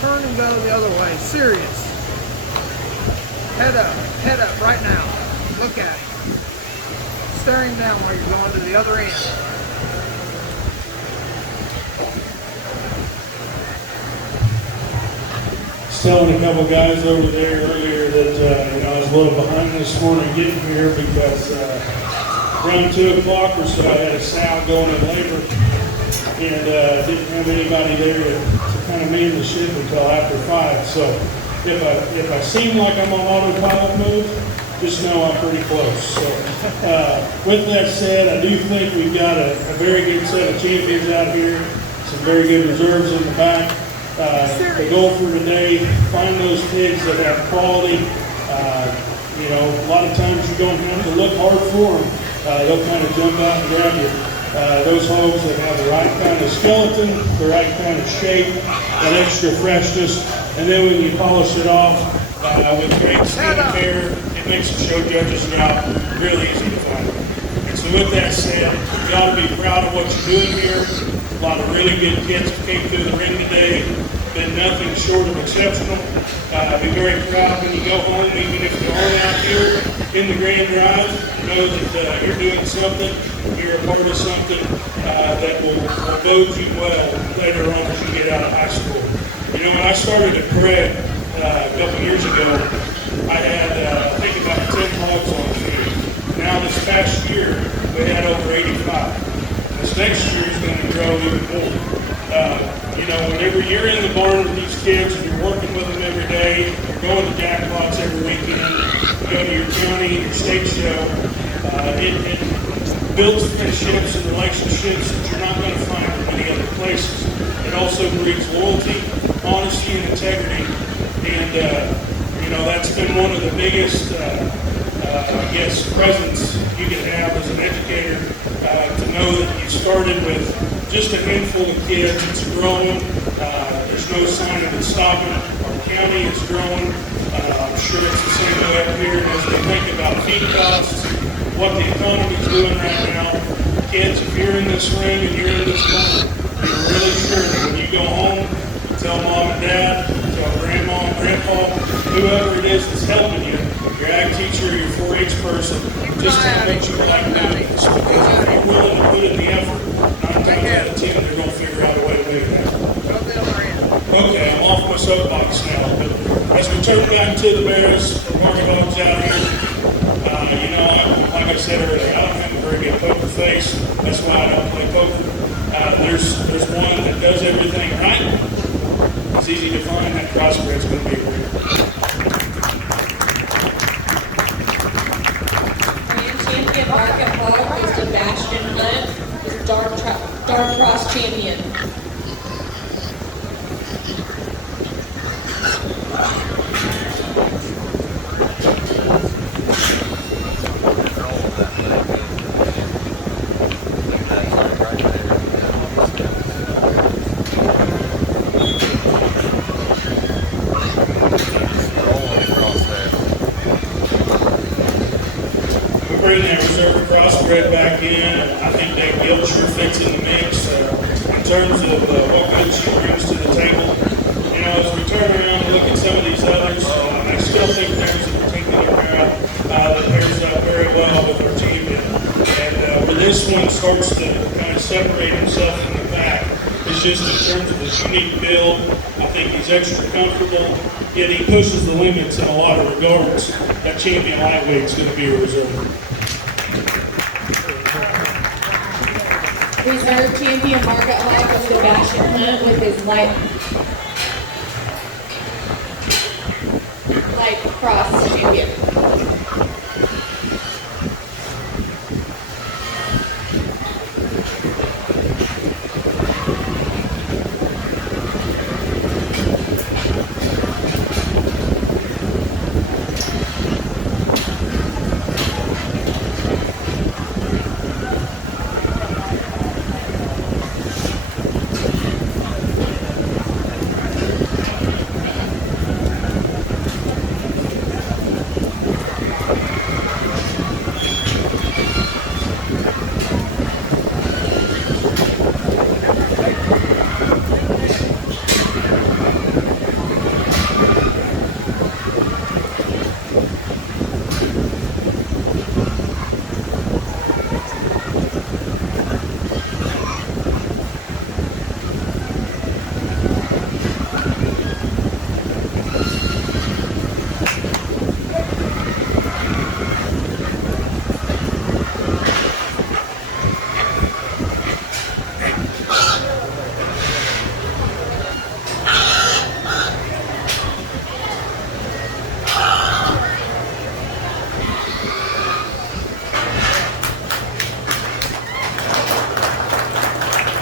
Turn and go the other way. Serious. Head up right now. Look at him. Staring down while you're going to the other end. I was telling a couple guys over there earlier that I was a little behind this morning getting here because around 2 o'clock or so I had a sow going in labor and didn't have anybody there to kind of man the ship until after 5. So if I seem like I'm on autopilot mode, just know I'm pretty close. So with that said, I do think we've got a very good set of champions out here, some very good reserves in the back. The goal for today, find those pigs that have quality. A lot of times you don't have to look hard for them. They'll kind of jump out and grab you. Those hogs that have the right kind of skeleton, the right kind of shape, that extra freshness, and then when you polish it off with great skin care, it makes the show judge's job real easy to find. And so with that said, you ought to be proud of what you're doing here. A lot of really good kids came through the ring today. Been nothing short of exceptional. Be very proud when you go home, even if you aren't out here in the Grand Drive. Know that you're doing something, you're a part of something that will bode you well later on as you get out of high school. When I started at Bred a couple years ago, I had, I think, about 10 hogs on feed. Now this past year, we had over 85. This next year is going to grow even more. Whenever you're in the barn with these kids and you're working with them every day, you're going to jackpots every weekend, you go to your county, your state show, it builds friendships and relationships that you're not going to find in many other places. It also breeds loyalty, honesty, and integrity. And, that's been one of the biggest, presents you can have as an educator, to know that you started with just a handful of kids. It's growing. There's no sign of it stopping. Our county is growing. I'm sure it's the same way up here. And as we think about feed costs, what the economy is doing right now, kids, if you're in this ring and you're in this barn, be really sure that when you go home, tell mom and dad, tell grandma and grandpa, whoever it is that's helping you, your ag teacher, your 4-H person, just tell them that you like doing this. Because if you're willing to put in the effort, 9 times out of 10, they're going to figure out a way to make it happen. Okay, I'm off my soapbox now. But as we turn back to the bears, the market hogs out here, like I said earlier, I don't have a very good poker face. That's why I don't play poker. There's one that does everything right. It's easy to find. That crossbred's going to be a winner. Grand champion market hog is Sebastian Hunt, is dark cross champion. Bring that reserve crossbred back in. I think that Gilt sure fits in the mix in terms of what good she brings to the table. As we turn around and look at some of these others, I still think there's a particular pair that pairs up very well with our champion. And where this one starts to kind of separate himself from the pack is is just in terms of his unique build. I think he's extra comfortable, yet he pushes the limits in a lot of regards. That champion lightweight is going to be a reserve. Reserve champion Market Hawk is Sebastian Hunt with his light cross champion.